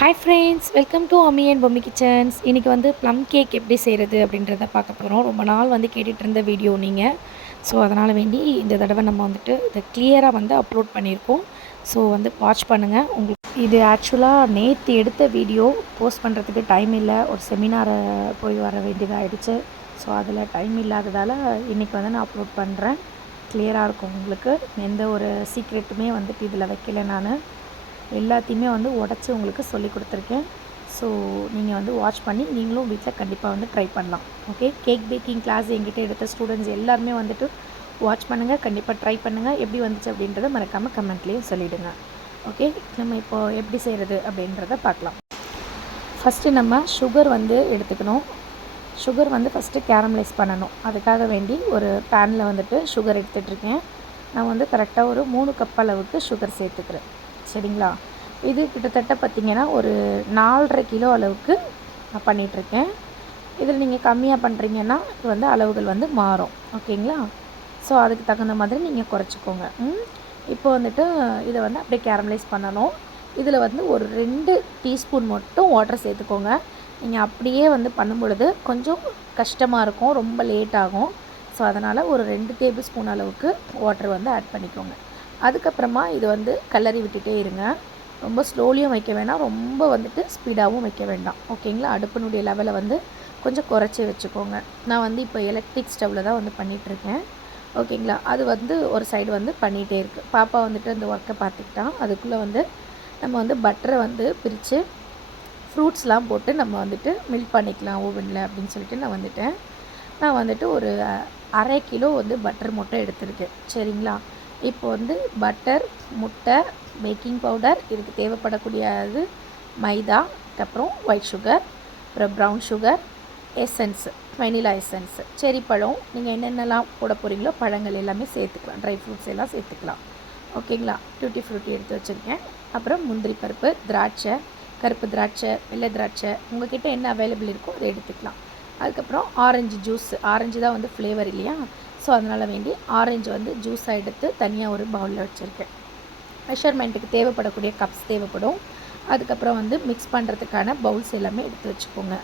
Hi friends welcome to Ammi and Bommi kitchens இன்றைக்கி வந்து plum cake எப்படி செய்கிறது அப்படின்றத பார்க்க போகிறோம் ரொம்ப நாள் வந்து கேட்டுகிட்டு இருந்த வீடியோ நீங்கள் ஸோ அதனால் வேண்டி இந்த தடவை நம்ம வந்துட்டு இதை கிளியராக வந்து அப்லோட் பண்ணியிருக்கோம். ஸோ வந்து வாட்ச் பண்ணுங்கள் உங்களுக்கு இது ஆக்சுவலாக நேற்று எடுத்த வீடியோ போஸ்ட் பண்ணுறதுக்கு டைம் இல்லை. ஒரு செமினாரை போய் வர வேண்டியதாகிடுச்சு ஸோ அதில் டைம் இல்லாததால் இன்றைக்கி வந்து நான் அப்லோட் பண்ணுறேன் கிளியராக இருக்கும் உங்களுக்கு. எந்த ஒரு சீக்ரெட்டுமே வந்துட்டு இதில் வைக்கல நான். எல்லாத்தையுமே வந்து உடச்சி உங்களுக்கு சொல்லி கொடுத்துருக்கேன். ஸோ நீங்கள் வந்து வாட்ச் பண்ணி நீங்களும் வீட்டில் கண்டிப்பாக வந்து ட்ரை பண்ணலாம். ஓகே கேக் பேக்கிங் கிளாஸ் எங்கிட்ட எடுத்த ஸ்டூடெண்ட்ஸ் எல்லாருமே வந்துட்டு வாட்ச் பண்ணுங்கள் கண்டிப்பாக ட்ரை பண்ணுங்கள் எப்படி வந்துச்சு அப்படின்றத மறக்காமல் கமெண்ட்லேயும் சொல்லிவிடுங்க ஓகே நம்ம இப்போது எப்படி செய்கிறது அப்படின்றத பார்க்கலாம். ஃபஸ்ட்டு நம்ம சுகர் வந்து எடுத்துக்கணும். சுகர் வந்து ஃபஸ்ட்டு கேரமலைஸ் பண்ணணும். அதுக்காக வேண்டி ஒரு பேனில் வந்துட்டு சுகர் எடுத்துகிட்ருக்கேன் நான் வந்து கரெக்டாக ஒரு மூணு கப் அளவுக்கு சுகர் சேர்த்துக்கிறேன். சரிங்களா? இது கிட்டத்தட்ட பார்த்திங்கன்னா ஒரு நாலரை கிலோ அளவுக்கு நான் பண்ணிகிட்ருக்கேன் இதில் நீங்கள் கம்மியாக பண்ணுறீங்கன்னா இது வந்து அளவுகள் வந்து மாறும். ஓகேங்களா? ஸோ அதுக்கு தகுந்த மாதிரி நீங்கள் குறைச்சிக்கோங்க. ம்? இப்போ வந்துட்டு இதை வந்து அப்படியே கேரமலைஸ் பண்ணணும். இதில் வந்து ஒரு ரெண்டு டீஸ்பூன் மட்டும் வாட்டர் சேர்த்துக்கோங்க. நீங்கள் அப்படியே வந்து பண்ணும் பொழுது கொஞ்சம் கஷ்டமாக இருக்கும். ரொம்ப லேட் ஆகும். ஸோ அதனால் ஒரு ரெண்டு டேபிள் ஸ்பூன் அளவுக்கு வாட்டர் வந்து ஆட் பண்ணிக்கோங்க. அதுக்கப்புறமா இது வந்து கலரி விட்டுட்டே இருங்க. ரொம்ப ஸ்லோலியும் வைக்க வேணாம். ரொம்ப வந்துட்டு ஸ்பீடாகவும் வைக்க வேண்டாம். ஓகேங்களா அடுப்பினுடைய லெவலை வந்து கொஞ்சம் குறைச்சி வச்சுக்கோங்க. நான் வந்து இப்போ எலக்ட்ரிக் ஸ்டவ்வில் தான் வந்து பண்ணிகிட்ருக்கேன் ஓகேங்களா அது வந்து ஒரு சைடு வந்து பண்ணிகிட்டே இருக்குது பாப்பா வந்துட்டு அந்த ஒர்க்கை பார்த்துக்கிட்டான். அதுக்குள்ளே வந்து நம்ம வந்து பட்டரை வந்து பிரித்து ஃப்ரூட்ஸ்லாம் போட்டு நம்ம வந்துட்டு மில்க் பண்ணிக்கலாம் ஓவனில் அப்படின்னு சொல்லிட்டு நான் வந்துட்டேன். நான் வந்துட்டு ஒரு அரை கிலோ வந்து பட்டர் மட்டும் எடுத்திருக்கேன். சரிங்களா? இப்போ வந்து பட்டர் முட்டை பேக்கிங் பவுடர் இதுக்கு தேவைப்படக்கூடியது மைதா அப்புறம் ஒயிட் சுகர் அப்புறம் brown sugar essence vanilla essence cherry பழம் நீங்கள் என்னென்னலாம் போட போகிறீங்களோ பழங்கள் எல்லாமே சேர்த்துக்கலாம். ட்ரை ஃப்ரூட்ஸ் எல்லாம் சேர்த்துக்கலாம். ஓகேங்களா டியூட்டி ஃப்ரூட்டி எடுத்து வச்சுருக்கேன். அப்புறம் முந்திரி பருப்பு திராட்சை கருப்பு திராட்சை வெள்ளை திராட்சை உங்கள்கிட்ட என்ன அவைலபிள் இருக்கோ அதை எடுத்துக்கலாம். அதுக்கப்புறம் ஆரஞ்சு ஜூஸ் ஆரஞ்சு தான் வந்து ஃப்ளேவர் இல்லையா? ஸோ அதனால் வேண்டி ஆரஞ்சு வந்து ஜூஸாக எடுத்து தனியாக ஒரு பவுலில் வச்சுருக்கேன். மெஷர்மெண்ட்டுக்கு தேவைப்படக்கூடிய கப்ஸ் தேவைப்படும். அதுக்கப்புறம் வந்து மிக்ஸ் பண்ணுறதுக்கான பவுல்ஸ் எல்லாமே எடுத்து வச்சுக்கோங்க.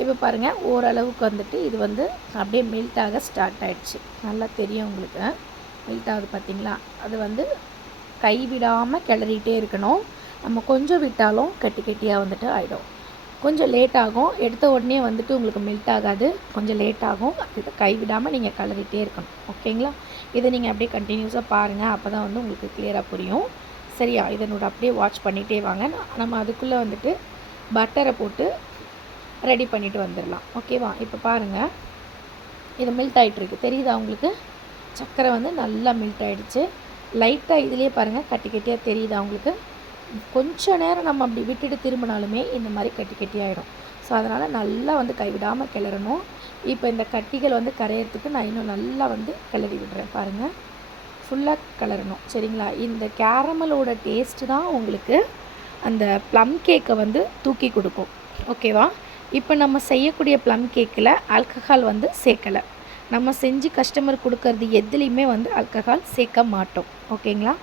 இப்போ பாருங்கள் ஓரளவுக்கு வந்துட்டு இது வந்து அப்படியே மெல்ட் ஆக ஸ்டார்ட் ஆகிடுச்சு நல்லா தெரியும் உங்களுக்கு. மெல்ட் ஆகுது பார்த்திங்களா? அது வந்து கை விடாமல் கிளறிட்டே இருக்கணும். நம்ம கொஞ்சம் விட்டாலும் கட்டி கட்டியாக வந்துட்டு ஆகிடும் கொஞ்சம் லேட் ஆகும். எடுத்த உடனே வந்துட்டு உங்களுக்கு மெல்ட் ஆகாது. கொஞ்சம் லேட் ஆகும். இதை கைவிடாமல் நீங்கள் கலரிட்டே இருக்கணும். ஓகேங்களா இதை நீங்கள் அப்படியே கண்டினியூஸாக பாருங்கள் அப்போ தான் வந்து உங்களுக்கு கிளியராக புரியும். சரியா? இதனோட அப்படியே வாட்ச் பண்ணிகிட்டே வாங்க. நம்ம அதுக்குள்ளே வந்துட்டு பட்டரை போட்டு ரெடி பண்ணிவிட்டு வந்துடலாம் ஓகேவா இப்போ பாருங்கள் இது மெல்ட் ஆகிட்டுருக்கு தெரியுதா உங்களுக்கு? சர்க்கரை வந்து நல்லா மெல்ட் ஆகிடுச்சு லைட்டாக இதுலேயே பாருங்கள் கட்டி கட்டியாக தெரியுதா உங்களுக்கு? கொஞ்சம் நேரம் நம்ம அப்படி விட்டுட்டு திரும்பினாலுமே இந்த மாதிரி கட்டி கட்டி ஆகிடும் ஸோ அதனால் நல்லா வந்து கைவிடாமல் கிளறணும். இப்போ இந்த கட்டிகள் வந்து கரையிறதுக்கு நான் இன்னும் நல்லா வந்து கிளறி விடுறேன் பாருங்கள் ஃபுல்லாக கிளறணும். சரிங்களா? இந்த கேரமலோட டேஸ்ட்டு தான் உங்களுக்கு அந்த ப்ளம் கேக்கை வந்து தூக்கி கொடுக்கும். ஓகேவா இப்போ நம்ம செய்யக்கூடிய ப்ளம் கேக்கில் ஆல்கஹால் வந்து சேர்க்கலை. நம்ம செஞ்சு கஸ்டமர் கொடுக்கறது எதுலேயுமே வந்து ஆல்கஹால் சேர்க்க மாட்டோம். ஓகேங்களா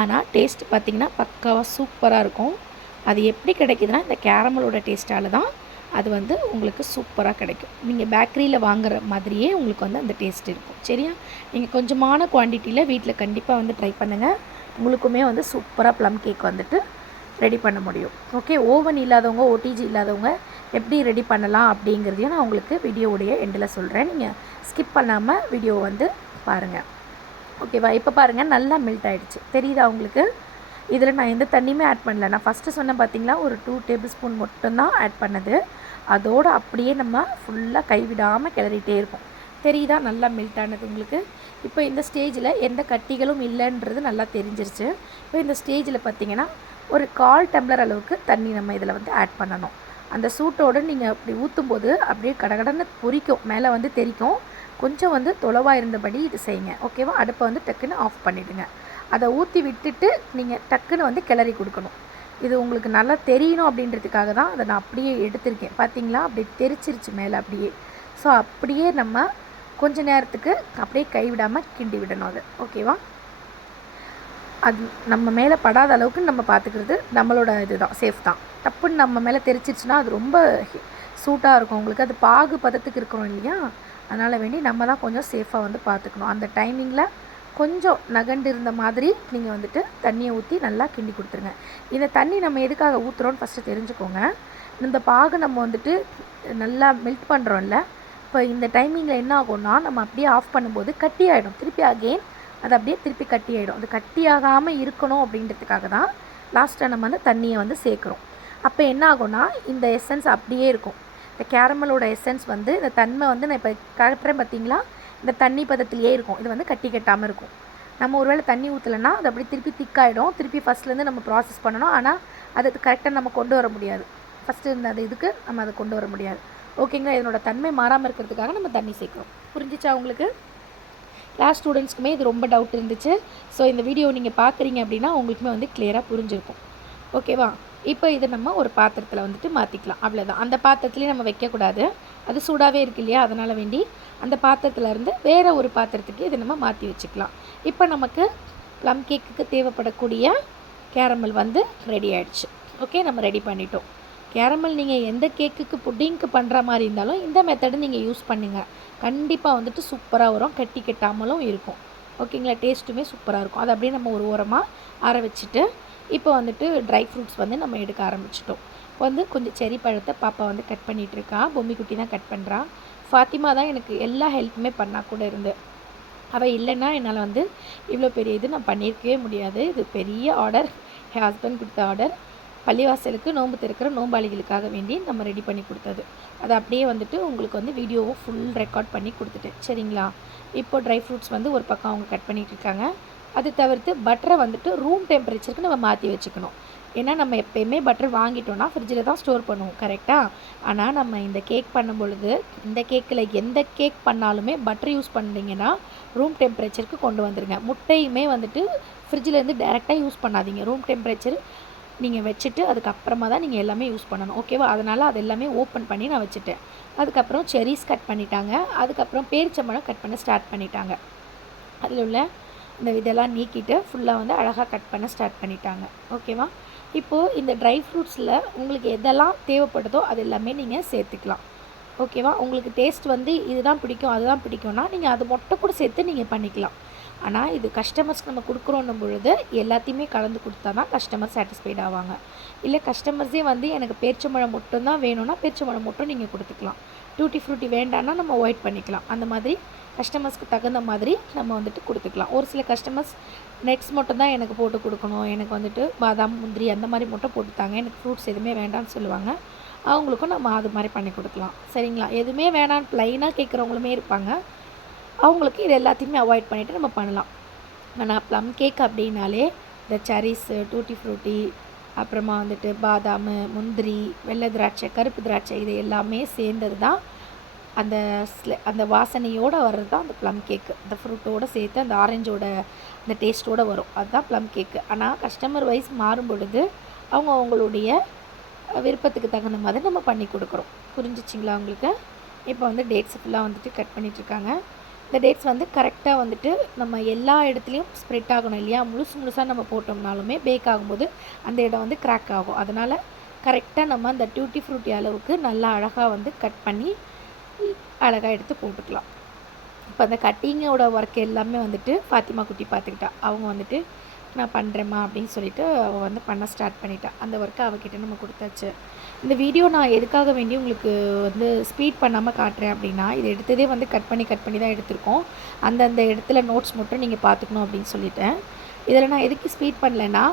ஆனால் டேஸ்ட் பார்த்திங்கன்னா பக்காவாக சூப்பராக இருக்கும். அது எப்படி கிடைக்குதுன்னா இந்த கேரமலோட டேஸ்ட்டால் தான் அது வந்து உங்களுக்கு சூப்பராக கிடைக்கும். நீங்கள் பேக்கரியில் வாங்குற மாதிரியே உங்களுக்கு வந்து அந்த டேஸ்ட் இருக்கும். சரியா? நீங்கள் கொஞ்சமான குவான்டிட்டியில் வீட்டில் கண்டிப்பாக வந்து ட்ரை பண்ணுங்கள் உங்களுக்குமே வந்து சூப்பராக ப்ளம் கேக் வந்துட்டு ரெடி பண்ண முடியும். ஓகே? ஓவன் இல்லாதவங்க ஓடிஜி இல்லாதவங்க எப்படி ரெடி பண்ணலாம் அப்படிங்கிறதையும் நான் உங்களுக்கு வீடியோவுடைய எண்டில் சொல்கிறேன் நீங்கள் ஸ்கிப் பண்ணாமல் வீடியோ வந்து பாருங்கள் ஓகேவா இப்போ பாருங்கள் நல்லா மெல்ட் ஆகிடுச்சு தெரியுதா உங்களுக்கு? இதில் நான் எந்த தண்ணியுமே ஆட் பண்ணல. நான் ஃபஸ்ட்டு சொன்னேன் பார்த்தீங்களா ஒரு டூ டேபிள் ஸ்பூன் மட்டும்தான் ஆட் பண்ணது. அதோடு அப்படியே நம்ம ஃபுல்லாக கைவிடாமல் கிளறிட்டே இருப்போம். தெரியுதா? நல்லா மெல்ட் ஆனது உங்களுக்கு? இப்போ இந்த ஸ்டேஜில் எந்த கட்டிகளும் இல்லைன்றது நல்லா தெரிஞ்சிருச்சு. இப்போ இந்த ஸ்டேஜில் பார்த்தீங்கன்னா ஒரு கால் டம்ளர் அளவுக்கு தண்ணி நம்ம இதில் வந்து ஆட் பண்ணணும். அந்த சூட்டோடு நீங்கள் அப்படி ஊற்றும் போது அப்படியே கடகடன்னு பொரிக்கும். மேலே வந்து தெரிக்கும். கொஞ்சம் வந்து தொலைவாக இருந்தபடி இது செய்யுங்க. ஓகேவா அடுப்பை வந்து டக்குன்னு ஆஃப் பண்ணிவிடுங்க அதை ஊற்றி விட்டுட்டு நீங்கள் டக்குன்னு வந்து கிளறி கொடுக்கணும். இது உங்களுக்கு நல்லா தெரியணும் அப்படின்றதுக்காக தான் அதை நான் அப்படியே எடுத்திருக்கேன். பார்த்தீங்களா அப்படியே தெரிச்சிருச்சு மேலே அப்படியே. ஸோ அப்படியே நம்ம கொஞ்ச நேரத்துக்கு அப்படியே கைவிடாமல் கிண்டி விடணும் அது. ஓகேவா அது நம்ம மேலே படாத அளவுக்கு நம்ம பார்த்துக்கிறது நம்மளோட இதுதான் சேஃப் தான். டப்புன்னு நம்ம மேலே தெரிச்சிருச்சுன்னா அது ரொம்ப சூட்டாக இருக்கும். உங்களுக்கு அது பாகு பதத்துக்கு இருக்கிறோம் இல்லையா? அதனால் வேண்டி நம்ம தான் கொஞ்சம் சேஃபாக வந்து பார்த்துக்கணும். அந்த டைமிங்கில் கொஞ்சம் நகண்டு இருந்த மாதிரி நீங்கள் வந்துட்டு தண்ணியை ஊற்றி நல்லா கிண்டி கொடுத்துருங்க. இந்த தண்ணி நம்ம எதுக்காக ஊற்றுறோன்னு ஃபஸ்ட்டு தெரிஞ்சுக்கோங்க. இந்த பாகு நம்ம வந்துட்டு நல்லா மெல்ட் பண்ணுறோம்ல இப்போ இந்த டைமிங்கில் என்ன ஆகும்னா நம்ம அப்படியே ஆஃப் பண்ணும்போது கட்டி ஆகிடும் திருப்பி அகெயின் அது அப்படியே திருப்பி கட்டி ஆகிடும் அது கட்டி ஆகாமல் இருக்கணும் அப்படின்றதுக்காக தான் லாஸ்ட்டாக நம்ம வந்து தண்ணியை வந்து சேர்க்குறோம். அப்போ என்ன ஆகும்னா இந்த எசன்ஸ் அப்படியே இருக்கும். இந்த கேரமலோட எசன்ஸ் வந்து இந்த தன்மை வந்து நான் இப்போ கட்டுறேன் பார்த்தீங்களா இந்த தண்ணி பதத்திலேயே இருக்கும். இது வந்து கட்டி கட்டாமல் இருக்கும். நம்ம ஒருவேளை தண்ணி ஊற்றலைன்னா அது அப்படியே திருப்பி திக்காயிடும் திருப்பி ஃபஸ்ட்லேருந்து நம்ம ப்ராசஸ் பண்ணணும். ஆனால் அது கரெக்டாக நம்ம கொண்டு வர முடியாது. ஃபஸ்ட்டு இருந்த அது இதுக்கு நம்ம அதை கொண்டு வர முடியாது. ஓகேங்களா இதனோட தன்மை மாறாமல் இருக்கிறதுக்காக நம்ம தண்ணி சேர்க்குறோம். புரிஞ்சிச்சா உங்களுக்கு? கிளாஸ் ஸ்டூடெண்ட்ஸ்க்குமே இது ரொம்ப டவுட் இருந்துச்சு. ஸோ இந்த வீடியோ நீங்கள் பார்க்குறீங்க அப்படின்னா உங்களுக்குமே வந்து கிளியராக புரிஞ்சிருக்கும். ஓகேவா இப்போ இதை நம்ம ஒரு பாத்திரத்தில் வந்துட்டு மாற்றிக்கலாம் அவ்வளோதான் அந்த பாத்திரத்துலேயே நம்ம வைக்கக்கூடாது. அது சூடாகவே இருக்கு இல்லையா? அதனால் வேண்டி அந்த பாத்திரத்துலேருந்து வேறு ஒரு பாத்திரத்துக்கு இதை நம்ம மாற்றி வச்சுக்கலாம். இப்போ நமக்கு ப்ளம் கேக்குக்கு தேவைப்படக்கூடிய கேரமல் வந்து ரெடி ஆயிடுச்சு. ஓகே நம்ம ரெடி பண்ணிட்டோம். கேரமல் நீங்கள் எந்த கேக்குக்கு புட்டிங்க்கு பண்ணுற மாதிரி இருந்தாலும் இந்த மெத்தடு நீங்கள் யூஸ் பண்ணுங்கள் கண்டிப்பாக வந்துட்டு சூப்பராக வரும். கட்டி கட்டாமலும் இருக்கும். ஓகேங்களா டேஸ்ட்டுமே சூப்பராக இருக்கும். அதை அப்படியே நம்ம ஒரு ஓரமாக ஆற வச்சுட்டு இப்போ வந்துட்டு ட்ரை ஃப்ரூட்ஸ் வந்து நம்ம எடுக்க ஆரம்பிச்சிட்டோம். இப்போ வந்து கொஞ்சம் செரி பழத்தை பாப்பா வந்து கட் பண்ணிகிட்ருக்கா பொம்மி குட்டி தான் கட் பண்ணுறா ஃபாத்திமா தான் எனக்கு எல்லா ஹெல்ப்புமே பண்ணா கூட இருந்து. அவள் இல்லைன்னா என்னால் வந்து இவ்வளோ பெரிய இது நான் பண்ணியிருக்கவே முடியாது. இது பெரிய ஆர்டர் என் ஹஸ்பண்ட் கொடுத்த ஆர்டர் பள்ளிவாசலுக்கு நோன்பு திறக்கிற நோம்பாளிகளுக்காக வேண்டி நம்ம ரெடி பண்ணி கொடுத்தது. அதை அப்படியே வந்துட்டு உங்களுக்கு வந்து வீடியோவும் ஃபுல் ரெக்கார்ட் பண்ணி கொடுத்துட்டேன். சரிங்களா? இப்போ ட்ரை ஃப்ரூட்ஸ் வந்து ஒரு பக்கம் அவங்க கட் பண்ணிகிட்டு இருக்காங்க அது தவிர்த்து பட்டரை வந்துட்டு ரூம் டெம்பரேச்சருக்கு நம்ம மாற்றி வச்சுக்கணும். ஏன்னா நம்ம எப்பயுமே பட்டர் வாங்கிட்டோம்னா ஃப்ரிட்ஜில் தான் ஸ்டோர் பண்ணுவோம் கரெக்டாக ஆனால் நம்ம இந்த கேக் பண்ணும் பொழுது இந்த கேக்கில் எந்த கேக் பண்ணாலுமே பட்டர் யூஸ் பண்ணிங்கன்னா ரூம் டெம்பரேச்சருக்கு கொண்டு வந்துடுங்க முட்டையுமே வந்துட்டு ஃப்ரிட்ஜிலேருந்து டேரெக்டாக யூஸ் பண்ணாதீங்க. ரூம் டெம்பரேச்சர் நீங்கள் வச்சுட்டு அதுக்கப்புறமா தான் நீங்கள் எல்லாமே யூஸ் பண்ணணும். ஓகேவா அதனால் அது எல்லாமே ஓப்பன் பண்ணி நான் வச்சுட்டேன். அதுக்கப்புறம் செரிஸ் கட் பண்ணிட்டாங்க. அதுக்கப்புறம் பேரிச்சம்பழம் கட் பண்ண ஸ்டார்ட் பண்ணிட்டாங்க. அதில் உள்ள இந்த இதெல்லாம் நீக்கிட்டு ஃபுல்லாக வந்து அழகாக கட் பண்ண ஸ்டார்ட் பண்ணிட்டாங்க. ஓகேவா இப்போது இந்த ட்ரை ஃப்ரூட்ஸில் உங்களுக்கு எதெல்லாம் தேவைப்படுதோ அது எல்லாமே நீங்கள் சேர்த்துக்கலாம். ஓகேவா உங்களுக்கு டேஸ்ட் வந்து இதுதான் பிடிக்கும் அதுதான் பிடிக்கும்னா நீங்கள் அது மட்டும் கூட சேர்த்து நீங்கள் பண்ணிக்கலாம். ஆனால் இது கஸ்டமர்ஸ்க்கு நம்ம கொடுக்குறோன்னும் பொழுது எல்லாத்தையுமே கலந்து கொடுத்தா தான் கஸ்டமர் சாட்டிஸ்ஃபைட் ஆவாங்க. இல்லை கஸ்டமர்ஸே வந்து எனக்கு பேரிச்சம்பழம் மட்டும் தான் வேணும்னா பேரிச்சம்பழம் மட்டும் நீங்கள் கொடுத்துக்கலாம். டூட்டி ஃப்ரூட்டி வேண்டாம்னா நம்ம ஒயிட் பண்ணிக்கலாம். அந்த மாதிரி கஸ்டமர்ஸ்க்கு தகுந்த மாதிரி நம்ம வந்துட்டு கொடுத்துக்கலாம். ஒரு சில கஸ்டமர்ஸ் நெட்ஸ் மட்டும் தான் எனக்கு போட்டு கொடுக்கணும். எனக்கு வந்துட்டு பாதாம் முந்திரி அந்த மாதிரி மட்டும் போட்டுத்தாங்க எனக்கு ஃப்ரூட்ஸ் எதுவுமே வேண்டாம்னு சொல்லுவாங்க. அவங்களுக்கும் நம்ம அது மாதிரி பண்ணி கொடுக்கலாம். சரிங்களா? எதுவுமே வேணாம் ப்ளைனாக கேட்குறவங்களுமே இருப்பாங்க. அவங்களுக்கு இது எல்லாத்தையுமே அவாய்ட் பண்ணிவிட்டு நம்ம பண்ணலாம். ஆனால் ப்ளம் கேக் அப்படின்னாலே இந்த செரிஸு டூட்டி ஃப்ரூட்டி அப்புறமா வந்துட்டு பாதாம் முந்திரி வெள்ளை திராட்சை கருப்பு திராட்சை இது எல்லாமே சேர்ந்தது தான் அந்த அந்த வாசனையோடு வர்றது தான் அந்த ப்ளம் கேக்கு அந்த ஃப்ரூட்டோடு சேர்த்து அந்த ஆரஞ்சோட அந்த டேஸ்ட்டோடு வரும். அதுதான் ப்ளம் கேக்கு ஆனால் கஸ்டமர் வைஸ் மாறும் பொழுது அவங்க அவங்களுடைய விருப்பத்துக்கு தகுந்த மாதிரி நம்ம பண்ணி கொடுக்குறோம். புரிஞ்சிச்சிங்களா உங்களுக்கு? இப்போ வந்து டேட்ஸ் ஃபுல்லாக வந்துட்டு கட் பண்ணிகிட்ருக்காங்க இந்த டேட்ஸ் வந்து கரெக்டாக வந்துட்டு நம்ம எல்லா இடத்துலையும் ஸ்ப்ரெட் ஆகணும் இல்லையா? முழுசு முழுசாக நம்ம போட்டோம்னாலுமே பேக் ஆகும்போது அந்த இடம் வந்து கிராக் ஆகும். அதனால் கரெக்டாக நம்ம அந்த டியூட்டி ஃப்ரூட்டி அளவுக்கு நல்லா அழகாக வந்து கட் பண்ணி அழகாக எடுத்து போட்டுக்கலாம். இப்போ அந்த கட்டிங்கோட ஒர்க் எல்லாமே வந்துட்டு ஃபாத்திமா குட்டி பார்த்துக்கிட்டா அவங்க வந்துட்டு நான் பண்ணுறேம்மா அப்படின்னு சொல்லிட்டு அவள் வந்து பண்ண ஸ்டார்ட் பண்ணிட்டா. அந்த ஒர்க்கை அவகிட்ட நம்ம கொடுத்தாச்சு. இந்த வீடியோ நான் எதுக்காக வேண்டி உங்களுக்கு வந்து ஸ்பீட் பண்ணாமல் காட்டுறேன் அப்படின்னா இது எடுத்ததே வந்து கட் பண்ணி கட் பண்ணி தான் எடுத்திருக்கோம். அந்தந்த இடத்துல நோட்ஸ் மட்டும் நீங்கள் பார்த்துக்கணும் அப்படின்னு சொல்லிட்டேன். இதில் நான் எதுக்கு ஸ்பீட் பண்ணலைன்னா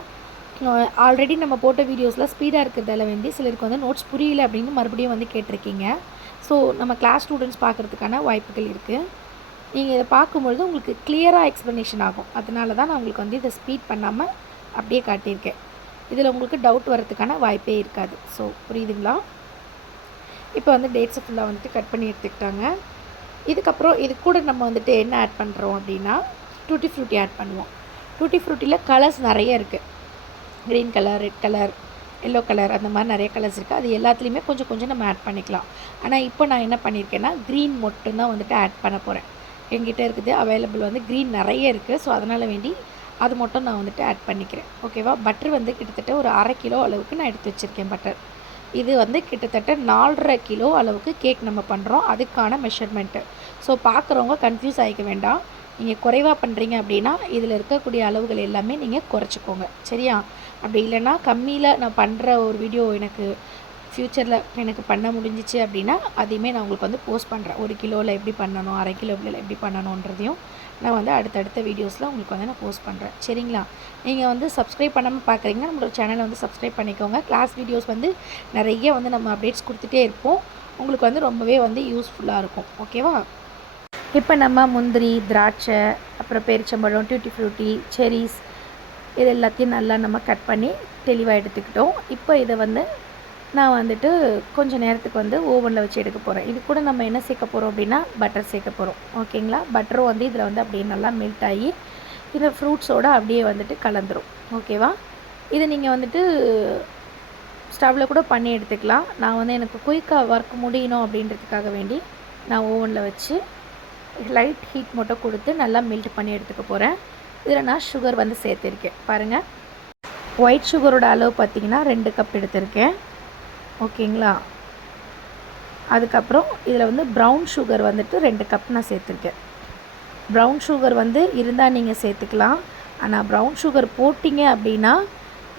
ஆல்ரெடி நம்ம போட்ட வீடியோஸில் ஸ்பீடாக இருக்கிறதால வேண்டி சிலருக்கு வந்து நோட்ஸ் புரியல அப்படின்னு மறுபடியும் வந்து கேட்டிருக்கீங்க. ஸோ நம்ம கிளாஸ் ஸ்டூடெண்ட்ஸ் பார்க்குறதுக்கான வாய்ப்புகள் இருக்குது நீங்கள் இதை பார்க்கும்பொழுது உங்களுக்கு கிளியராக எக்ஸ்ப்ளனேஷன் ஆகும். அதனால தான் நான் உங்களுக்கு வந்து இதை ஸ்பீட் பண்ணாமல் அப்படியே காட்டியிருக்கேன். இதில் உங்களுக்கு டவுட் வரதுக்கான வாய்ப்பே இருக்காது. ஸோ புரியுதுங்களா? இப்போ வந்து டேட்ஸை ஃபுல்லாக வந்துட்டு கட் பண்ணி எடுத்துக்கிட்டாங்க. இதுக்கப்புறம் இது கூட நம்ம வந்துட்டு என்ன ஆட் பண்ணுறோம் அப்படின்னா டூட்டி ஃப்ரூட்டி ஆட் பண்ணுவோம். டூட்டி ஃப்ரூட்டியில் கலர்ஸ் நிறைய இருக்குது green colour red colour yellow colour அந்த மாதிரி நிறைய கலர்ஸ் இருக்குது அது எல்லாத்துலேயுமே கொஞ்சம் கொஞ்சம் நம்ம ஆட் பண்ணிக்கலாம். ஆனால் இப்போ நான் என்ன பண்ணியிருக்கேன்னா க்ரீன் மட்டும்தான் வந்துட்டு ஆட் பண்ண போகிறேன் எங்கிட்ட இருக்குது. அவைலபிள் வந்து க்ரீன் நிறைய இருக்குது ஸோ அதனால் வேண்டி அது மட்டும் நான் வந்துட்டு ஆட் பண்ணிக்கிறேன். ஓகேவா பட்டர் வந்து கிட்டத்தட்ட ஒரு அரை கிலோ அளவுக்கு நான் எடுத்து வச்சுருக்கேன் பட்டர் இது வந்து கிட்டத்தட்ட நாலரை கிலோ அளவுக்கு கேக் நம்ம பண்ணுறோம் அதுக்கான மெஷர்மெண்ட்டு ஸோ பார்க்குறவங்க கன்ஃபியூஸ் ஆகிக்க வேண்டாம். நீங்கள் குறைவாக பண்ணுறீங்க அப்படின்னா இதில் இருக்கக்கூடிய அளவுகள் எல்லாமே நீங்கள் குறைச்சிக்கோங்க. சரியா? அப்படி இல்லைன்னா கம்மியில் நான் பண்ணுற ஒரு வீடியோ எனக்கு ஃப்யூச்சரில் எனக்கு பண்ண முடிஞ்சிச்சு அப்படின்னா அதையுமே நான் உங்களுக்கு வந்து போஸ்ட் பண்ணுறேன் ஒரு கிலோவில் எப்படி பண்ணணும் அரை கிலோவில் எப்படி பண்ணணுன்றதையும் நான் வந்து அடுத்தடுத்த வீடியோஸில் உங்களுக்கு வந்து நான் போஸ்ட் பண்ணுறேன் சரிங்களா? நீங்கள் வந்து சப்ஸ்கிரைப் பண்ணாமல் பார்க்குறீங்கன்னா நம்மளோட சேனலை வந்து சப்ஸ்கிரைப் பண்ணிக்கோங்க. கிளாஸ் வீடியோஸ் வந்து நிறைய வந்து நம்ம அப்டேட்ஸ் கொடுத்துட்டே இருப்போம். உங்களுக்கு வந்து ரொம்பவே வந்து யூஸ்ஃபுல்லாக இருக்கும். ஓகேவா இப்போ நம்ம முந்திரி திராட்சை அப்புறம் பேரிச்சம்பழம் டியூட்டி ஃப்ரூட்டி செரிஸ் இது எல்லாத்தையும் நல்லா நம்ம கட் பண்ணி தெளிவாக எடுத்துக்கிட்டோம். இப்போ இதை வந்து நான் வந்துட்டு கொஞ்சம் நேரத்துக்கு வந்து ஓவனில் வச்சு எடுக்க போகிறேன் இது கூட நம்ம என்ன சேர்க்க போகிறோம் அப்படின்னா பட்டர் சேர்க்க போகிறோம் ஓகேங்களா? பட்டரும் வந்து இதில் வந்து அப்படியே நல்லா மெல்ட் ஆகி இந்த ஃப்ரூட்ஸோடு அப்படியே வந்துட்டு கலந்துரும். ஓகேவா? இதை நீங்கள் வந்துட்டு ஸ்டவ்வில் கூட பண்ணி எடுத்துக்கலாம். நான் வந்து எனக்கு குயிக்காக ஒர்க் முடியணும் அப்படின்றதுக்காக வேண்டி நான் ஓவனில் வச்சு லைட் ஹீட் மட்டும் கொடுத்து நல்லா மெல்ட் பண்ணி எடுத்துக்க போகிறேன் இதில் நான் சுகர் வந்து சேர்த்துருக்கேன். பாருங்கள் ஒயிட் சுகரோட அளவு பார்த்திங்கன்னா ரெண்டு கப் எடுத்திருக்கேன். ஓகேங்களா? அதுக்கப்புறம் இதில் வந்து ப்ரௌன் சுகர் வந்துட்டு ரெண்டு கப் நான் சேர்த்துருக்கேன். ப்ரௌன் சுகர் வந்து இருந்தால் நீங்கள் சேர்த்துக்கலாம். ஆனால் ப்ரௌன் சுகர் போட்டிங்க அப்படின்னா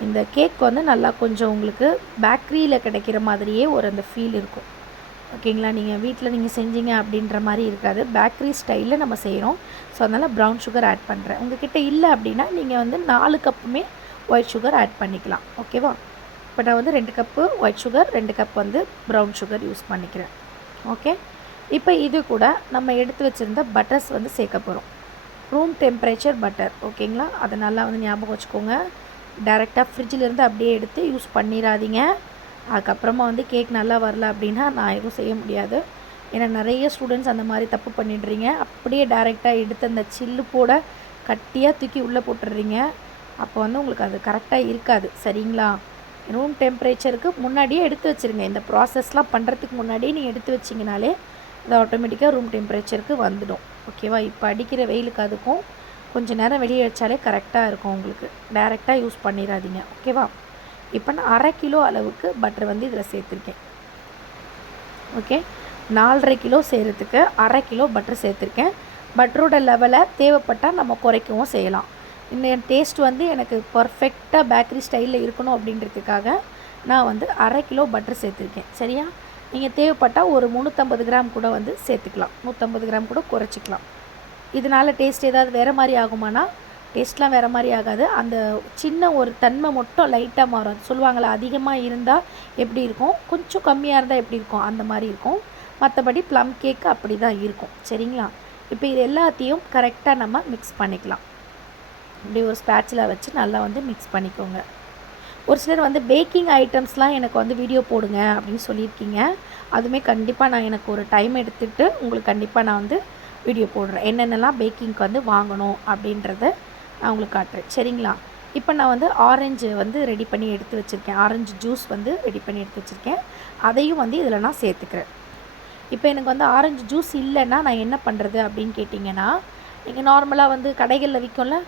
இந்த கேக் வந்து நல்லா கொஞ்சம் உங்களுக்கு பேக்கரியில் கிடைக்கிற மாதிரியே ஒரு அந்த ஃபீல் இருக்கும். ஓகேங்களா? நீங்கள் வீட்டில் நீங்கள் செஞ்சீங்க அப்படின்ற மாதிரி இருக்காது. பேக்கரி ஸ்டைலில் நம்ம செய்கிறோம் ஸோ அதனால் ப்ரௌன் சுகர் ஆட் பண்ணுறேன் உங்ககிட்ட இல்லை அப்படின்னா நீங்கள் வந்து நாலு கப்புமே ஒயிட் சுகர் ஆட் பண்ணிக்கலாம். ஓகேவா? இப்போ நான் வந்து ரெண்டு கப்பு ஒயிட் சுகர் ரெண்டு கப் வந்து ப்ரௌன் சுகர் யூஸ் பண்ணிக்கிறேன். ஓகே இப்போ இது கூட நம்ம எடுத்து வச்சுருந்த பட்டர்ஸ் வந்து சேர்க்க போகிறோம் ரூம் டெம்பரேச்சர் பட்டர் ஓகேங்களா அதை நல்லா வந்து ஞாபகம் வச்சுக்கோங்க. டேரெக்டாக ஃப்ரிட்ஜிலேருந்து அப்படியே எடுத்து யூஸ் பண்ணிடாதீங்க அதுக்கப்புறமா வந்து கேக் நல்லா வரல அப்படின்னா நான் எதுவும் செய்ய முடியாது. ஏன்னா நிறைய ஸ்டூடெண்ட்ஸ் அந்த மாதிரி தப்பு பண்ணிடுறீங்க. அப்படியே டேரெக்டாக எடுத்து அந்த சில்லு போட கட்டியாக தூக்கி உள்ளே போட்டுடுறீங்க. அப்போ வந்து உங்களுக்கு அது கரெக்டாக இருக்காது. சரிங்களா? ரூம் டெம்பரேச்சருக்கு முன்னாடியே எடுத்து வச்சுருங்க. இந்த ப்ராசஸ்லாம் பண்ணுறதுக்கு முன்னாடியே நீங்கள் எடுத்து வச்சிங்கனாலே அது ஆட்டோமேட்டிக்காக ரூம் டெம்பரேச்சருக்கு வந்துடும். ஓகேவா இப்போ அடிக்கிற வெயிலுக்கு அதுக்கும் கொஞ்சம் நேரம் வெளியே வச்சாலே கரெக்டாக இருக்கும் உங்களுக்கு. டைரெக்டாக யூஸ் பண்ணிடாதீங்க. ஓகேவா இப்போ நான் அரை கிலோ அளவுக்கு பட்டர் வந்து இதில் சேர்த்துருக்கேன். ஓகே நாலரை கிலோ செய்கிறதுக்கு அரை கிலோ பட்டர் சேர்த்துருக்கேன். பட்டரோட லெவலை தேவைப்பட்டால் நம்ம குறைக்கவும் செய்யலாம். இந்த டேஸ்ட் வந்து எனக்கு பர்ஃபெக்டாக பேக்கரி ஸ்டைலில் இருக்கணும் அப்படின்றதுக்காக நான் வந்து அரை கிலோ பட்டர் சேர்த்துருக்கேன். சரியா? நீங்கள் தேவைப்பட்டால் ஒரு முந்நூற்றம்பது கிராம் கூட வந்து சேர்த்துக்கலாம். நூற்றம்பது கிராம் கூட குறைச்சிக்கலாம். இதனால் டேஸ்ட் ஏதாவது வேறு மாதிரி ஆகுமானா? டேஸ்ட்லாம் வேறு மாதிரி ஆகாது. அந்த சின்ன ஒரு தன்மை மட்டும் லைட்டாக மாறும். சொல்லுவாங்களே அதிகமாக இருந்தால் எப்படி இருக்கும்? கொஞ்சம் கம்மியாக இருந்தால் எப்படி இருக்கும்? அந்த மாதிரி இருக்கும். மற்றபடி ப்ளம் கேக் அப்படி தான் இருக்கும். சரிங்களா? இப்போ இது எல்லாத்தையும் கரெக்டாக நம்ம மிக்ஸ் பண்ணிக்கலாம். இப்படி ஒரு ஸ்பேட்சில் வச்சு நல்லா வந்து மிக்ஸ் பண்ணிக்கோங்க. ஒரு சிலர் வந்து பேக்கிங் ஐட்டம்ஸ்லாம் எனக்கு வந்து வீடியோ போடுங்க அப்படின்னு சொல்லியிருக்கீங்க. அதுவுமே கண்டிப்பாக நான் எனக்கு ஒரு டைம் எடுத்துகிட்டு உங்களுக்கு கண்டிப்பாக நான் வந்து வீடியோ போடுறேன். என்னென்னலாம் பேக்கிங்க்கு வந்து வாங்கணும் அப்படின்றத நான் உங்களுக்கு காட்டுறேன். சரிங்களா? இப்போ நான் வந்து ஆரஞ்சு வந்து ரெடி பண்ணி எடுத்து வச்சுருக்கேன். ஆரஞ்சு ஜூஸ் வந்து ரெடி பண்ணி எடுத்து வச்சுருக்கேன். அதையும் வந்து இதில் நான் சேர்த்துக்கிறேன். இப்போ எனக்கு வந்து ஆரஞ்சு ஜூஸ் இல்லைன்னா நான் என்ன பண்ணுறது அப்படின்னு கேட்டிங்கன்னா நீங்கள் நார்மலாக வந்து கடைகளில் விற்கும்ல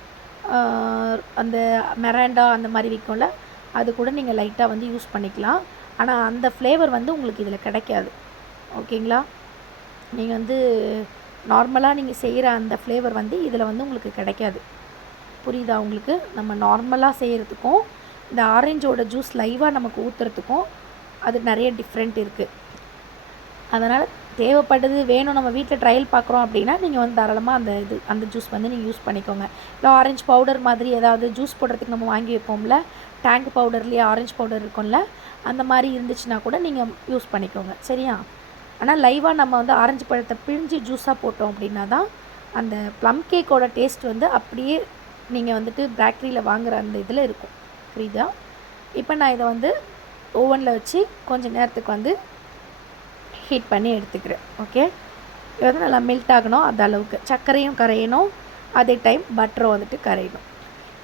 அந்த மெராண்டா அந்த மாதிரி விற்கும்ல அது கூட நீங்கள் லைட்டாக வந்து யூஸ் பண்ணிக்கலாம். ஆனால் அந்த ஃப்ளேவர் வந்து உங்களுக்கு இதில் கிடைக்காது. ஓகேங்களா? நீங்கள் வந்து நார்மலாக நீங்கள் செய்கிற அந்த ஃப்ளேவர் வந்து இதில் வந்து உங்களுக்கு கிடைக்காது. புரியுதா உங்களுக்கு? நம்ம நார்மலாக செய்கிறதுக்கும் இந்த ஆரஞ்சோட ஜூஸ் லைவாக நமக்கு ஊற்றுறதுக்கும் அது நிறைய டிஃப்ரெண்ட் இருக்குது அதனால் தேவைப்படுது வேணும் நம்ம வீட்டில் ட்ரையல் பார்க்குறோம் அப்படின்னா நீங்கள் வந்து தாராளமாக அந்த இது அந்த ஜூஸ் வந்து நீங்கள் யூஸ் பண்ணிக்கோங்க. இல்லை ஆரஞ்சு பவுடர் மாதிரி ஏதாவது ஜூஸ் போடுறதுக்கு நம்ம வாங்கி வைப்போம்ல டேங்க் பவுடர்லேயே ஆரஞ்சு பவுடர் இருக்கும்ல அந்த மாதிரி இருந்துச்சுன்னா கூட நீங்கள் யூஸ் பண்ணிக்கோங்க. சரியா? ஆனால் லைவாக நம்ம வந்து ஆரஞ்சு பழத்தை பிழிஞ்சு ஜூஸாக போட்டோம் அப்படின்னா தான் அந்த ப்ளம் கேக்கோட டேஸ்ட் வந்து அப்படியே நீங்கள் வந்துட்டு பேக்கரியில் வாங்குகிற அந்த இதில் இருக்கும். புரியுதா? இப்போ நான் இதை வந்து ஓவனில் வச்சு கொஞ்சம் நேரத்துக்கு வந்து ஹீட் பண்ணி எடுத்துக்கிறேன். ஓகே இது வந்து நல்லா மெல்ட் ஆகணும் அந்த அளவுக்கு. சர்க்கரையும் கரையணும். அதே டைம் பட்டரும் வந்துட்டு கரையணும்.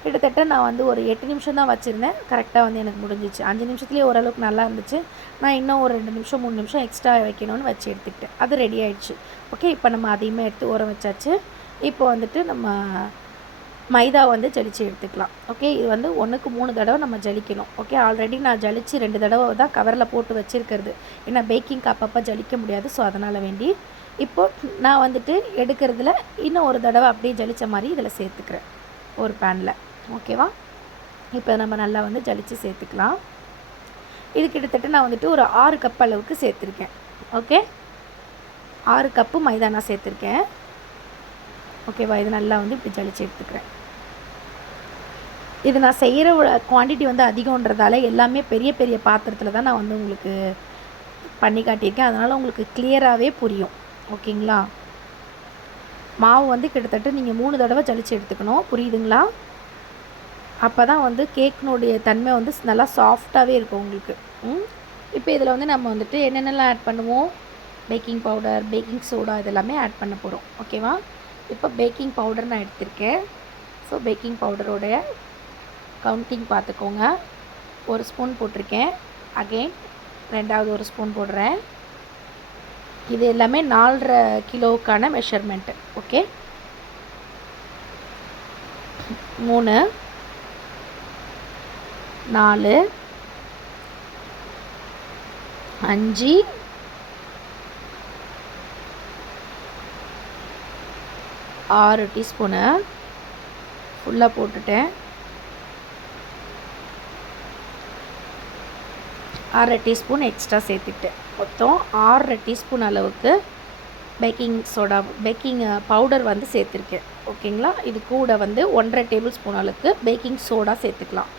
கிட்டத்தட்ட நான் வந்து ஒரு எட்டு நிமிஷம் தான் வச்சுருந்தேன். கரெக்டாக வந்து எனக்கு முடிஞ்சிச்சு. அஞ்சு நிமிஷத்துலேயே ஓரளவுக்கு நல்லா இருந்துச்சு. நான் இன்னும் ஒரு ரெண்டு நிமிஷம் மூணு நிமிஷம் எக்ஸ்ட்ரா வைக்கணும்னு வச்சு எடுத்துக்கிட்டேன். அது ரெடி ஆகிடுச்சு ஓகே இப்போ நம்ம அதையுமே எடுத்து ஊற வச்சாச்சு. இப்போ வந்துட்டு நம்ம மைதா வந்து ஜலிச்சு எடுத்துக்கலாம். ஓகே இது வந்து ஒன்றுக்கு மூணு தடவை நம்ம ஜலிக்கணும். ஓகே ஆல்ரெடி நான் ஜலிச்சு ரெண்டு தடவை தான் கவரில் போட்டு வச்சுருக்கிறது. ஏன்னா பேக்கிங் அப்பப்போ ஜலிக்க முடியாது. ஸோ அதனால் வேண்டி இப்போ நான் வந்துட்டு எடுக்கிறதுல இன்னும் ஒரு தடவை அப்படியே ஜலித்த மாதிரி இதில் சேர்த்துக்கிறேன். ஒரு பேனில் ஓகேவா இப்போ நம்ம நல்லா வந்து ஜலித்து சேர்த்துக்கலாம். இது கிட்டத்தட்ட நான் வந்துட்டு ஒரு ஆறு கப் அளவுக்கு சேர்த்துருக்கேன். ஓகே ஆறு கப்பு மைதா நான் சேர்த்துருக்கேன். ஓகேவா இது நல்லா வந்து இப்படி ஜலிச்சு எடுத்துக்கிறேன். இது நான் செய்கிற குவான்டிட்டி வந்து அதிகன்றதால எல்லாமே பெரிய பெரிய பாத்திரத்தில் தான் நான் வந்து உங்களுக்கு பண்ணி காட்டியிருக்கேன். அதனால் உங்களுக்கு கிளியராகவே புரியும். ஓகேங்களா? மாவு வந்து கிட்டத்தட்ட நீங்கள் மூணு தடவை ஜலிச்சு எடுத்துக்கணும். புரியுதுங்களா? அப்போ தான் வந்து கேக்கினுடைய தன்மை வந்து நல்லா சாஃப்டாகவே இருக்கும் உங்களுக்கு. ம்? இப்போ இதில் வந்து நம்ம வந்துட்டு என்னென்னலாம் ஆட் பண்ணுவோம்? பேக்கிங் பவுடர் பேக்கிங் சோடா இதெல்லாமே ஆட் பண்ண போகிறோம் ஓகேவா? இப்போ பேக்கிங் பவுடர் நான் எடுத்திருக்கேன். ஸோ பேக்கிங் பவுடரோடைய கவுண்டிங் பார்த்துக்கோங்க. ஒரு ஸ்பூன் போட்டிருக்கேன். அகெயின் ரெண்டாவது ஒரு ஸ்பூன் போடுறேன். இது எல்லாமே நாலரை கிலோவுக்கான மெஷர்மெண்ட்டு ஓகே மூணு நாலு அஞ்சு ஆறு டீஸ்பூனு. ஃபுல்லாக போட்டுட்டேன். அரை டீஸ்பூன் எக்ஸ்ட்ரா சேர்த்துட்டு. மொத்தம் ஆறரை டீஸ்பூன் அளவுக்கு பேக்கிங் சோடா பேக்கிங் பவுடர் வந்து சேர்த்துருக்கேன். ஓகேங்களா? இது கூட வந்து ஒன்றரை டேபிள் ஸ்பூன் அளவுக்கு பேக்கிங் சோடா சேர்த்துக்கலாம்.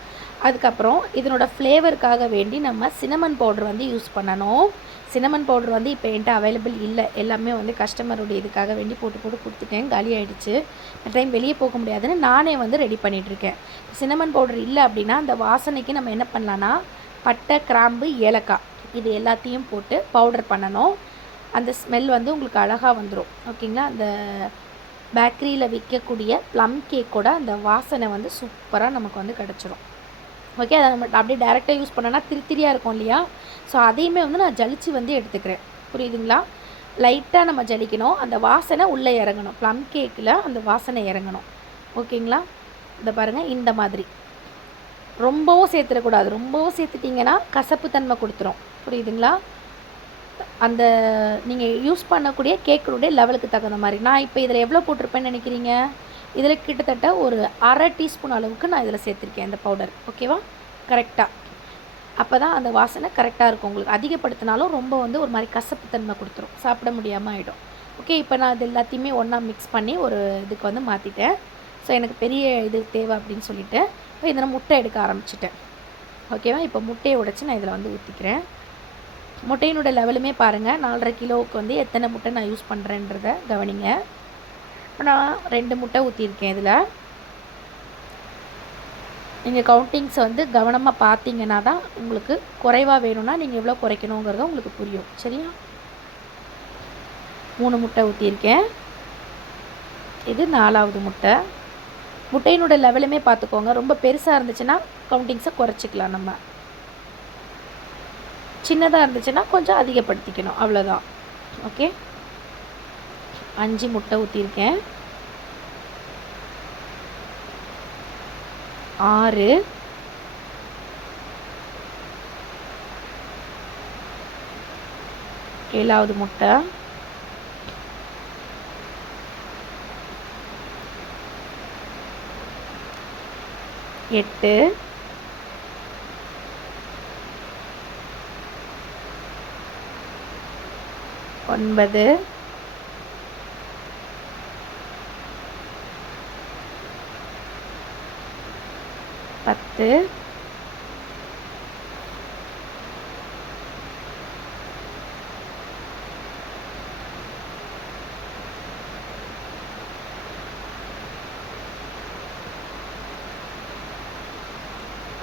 அதுக்கப்புறம் இதனோட ஃப்ளேவருக்காக வேண்டி நம்ம சினமன் பவுடர் வந்து யூஸ் பண்ணணும். சினமன் பவுடர் வந்து இப்போ என்கிட்ட அவைலபிள் இல்லை. எல்லாமே வந்து கஸ்டமருடைய இதுக்காக வேண்டி போட்டு போட்டு கொடுத்துட்டேன். காலி ஆகிடுச்சு இந்த டைம் வெளியே போக முடியாதுன்னு நானே வந்து ரெடி பண்ணிகிட்ருக்கேன் சினமன் பவுடர் இல்லை அப்படின்னா அந்த வாசனைக்கு நம்ம என்ன பண்ணலான்னா பட்டை கிராம்பு ஏலக்காய். இது எல்லாத்தையும் போட்டு பவுடர் பண்ணணும். அந்த ஸ்மெல் வந்து உங்களுக்கு அழகாக வந்துடும் ஓகேங்களா அந்த பேக்கரியில் விற்கக்கூடிய ப்ளம் கேக்கோட அந்த வாசனை வந்து சூப்பராக நமக்கு வந்து கிடச்சிரும். ஓகே அதை நம்ம அப்படியே டேரெக்டாக யூஸ் பண்ணோன்னா திருத்திரியாக இருக்கும் இல்லையா? ஸோ அதையுமே வந்து நான் ஜலிச்சு வந்து எடுத்துக்கிறேன். புரியுதுங்களா? லைட்டாக நம்ம ஜலிக்கணும். அந்த வாசனை உள்ளே இறங்கணும். ப்ளம் கேக்கில் அந்த வாசனை இறங்கணும். ஓகேங்களா இதை பாருங்கள் இந்த மாதிரி. ரொம்பவும் சேர்த்துடக்கூடாது. ரொம்பவும் சேர்த்துட்டிங்கன்னா கசப்பு தன்மை கொடுத்துரும். புரியுதுங்களா? அந்த நீங்கள் யூஸ் பண்ணக்கூடிய கேக்கினுடைய லெவலுக்கு தகுந்த மாதிரி. நான் இப்போ இதில் எவ்வளோ போட்டிருப்பேன்னு நினைக்கிறீங்க? இதில் கிட்டத்தட்ட ஒரு அரை டீஸ்பூன் அளவுக்கு நான் இதில் சேர்த்துருக்கேன் இந்த பவுடர் ஓகேவா கரெக்டாக அப்போ தான் அந்த வாசனை கரெக்டாக இருக்கும் உங்களுக்கு. அதிகப்படுத்தினாலும் ரொம்ப வந்து ஒரு மாதிரி கசப்பு தன்மை கொடுத்துரும். சாப்பிட முடியாமல் ஆகிடும் ஓகே இப்போ நான் இது எல்லாத்தையுமே ஒன்றா மிக்ஸ் பண்ணி ஒரு இதுக்கு வந்து மாற்றிட்டேன் ஸோ எனக்கு பெரிய இது தேவை அப்படின்னு சொல்லிவிட்டு இப்போ இதில் முட்டை எடுக்க ஆரம்பிச்சிட்டேன். ஓகேவா இப்போ முட்டையை உடைச்சி நான் இதில் வந்து ஊற்றிக்கிறேன் முட்டையினோட லெவலுமே பாருங்கள் நாலரை கிலோவுக்கு வந்து எத்தனை முட்டை நான் யூஸ் பண்ணுறேன்றத கவனிங்க. நான் ரெண்டு முட்டை ஊற்றியிருக்கேன் இதில். நீங்கள் கவுண்டிங்ஸை வந்து கவனமாக பார்த்தீங்கன்னா தான் உங்களுக்கு குறைவாக வேணும்னா நீங்கள் எவ்வளோ குறைக்கணுங்கிறத உங்களுக்கு புரியும். சரியா? மூணு முட்டை ஊற்றியிருக்கேன் இது நாலாவது முட்டை. முட்டையினோட லெவலுமே பார்த்துக்கோங்க. ரொம்ப பெருசாக இருந்துச்சுன்னா கவுண்டிங்ஸை குறைச்சிக்கலாம் நம்ம. சின்னதாக இருந்துச்சுன்னா கொஞ்சம் அதிகப்படுத்திக்கணும். அவ்வளோதான் ஓகே அஞ்சு முட்டை ஊற்றிருக்கேன் ஆறு. ஏழாவது முட்டை. எட்டு. ஒன்பது. பத்து.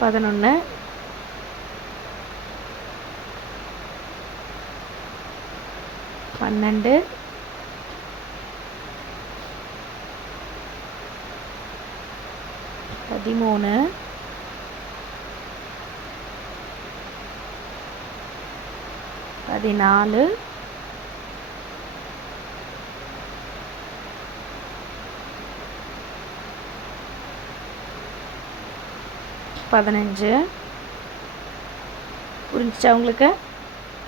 பதினொன்று பன்னெண்டு. பதிமூணு. பதினாலு. பதினஞ்சு. புரிஞ்சிச்சா உங்களுக்கு?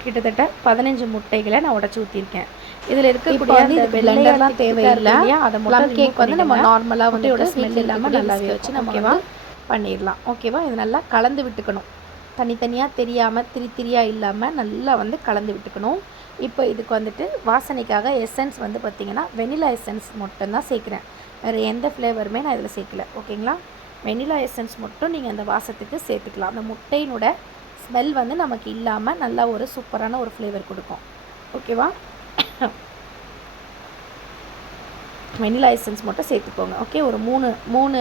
கிட்டத்தட்ட பதினஞ்சு முட்டைகளை நான் உடச்சி ஊற்றிருக்கேன் இதில் இருக்கக்கூடிய அந்த வெள்ளையெல்லாம் தேவையில்லை. அதை ப்ளம் கேக் வந்து நம்ம நார்மலாக வந்து முட்டையோட ஸ்மெல் இல்லாமல் நல்லாவே வச்சு நம்ம வந்து பண்ணிடலாம். ஓகேவா இது நல்லா கலந்து விட்டுக்கணும். தனித்தனியாக தெரியாமல் திரி திரியாக இல்லாமல் நல்லா வந்து கலந்து விட்டுக்கணும். இப்போ இதுக்கு வந்துட்டு வாசனைக்காக எசன்ஸ் வந்து பார்த்திங்கன்னா வெனிலா எசன்ஸ் மட்டும்தான் சேர்க்குறேன். வேறு எந்த ஃப்ளேவருமே நான் இதில் சேர்க்கல. ஓகேங்களா வெனிலா எசன்ஸ் மட்டும் நீங்கள் அந்த வாசத்துக்கு சேர்த்துக்கலாம். அந்த முட்டையினோட ஸ்மெல் வந்து நமக்கு இல்லாமல் நல்லா ஒரு சூப்பரான ஒரு ஃப்ளேவர் கொடுக்கும். ஓகேவா வெனிலா எசன்ஸ் மட்டும் சேர்த்துக்கோங்க. ஓகே ஒரு மூணு மூணு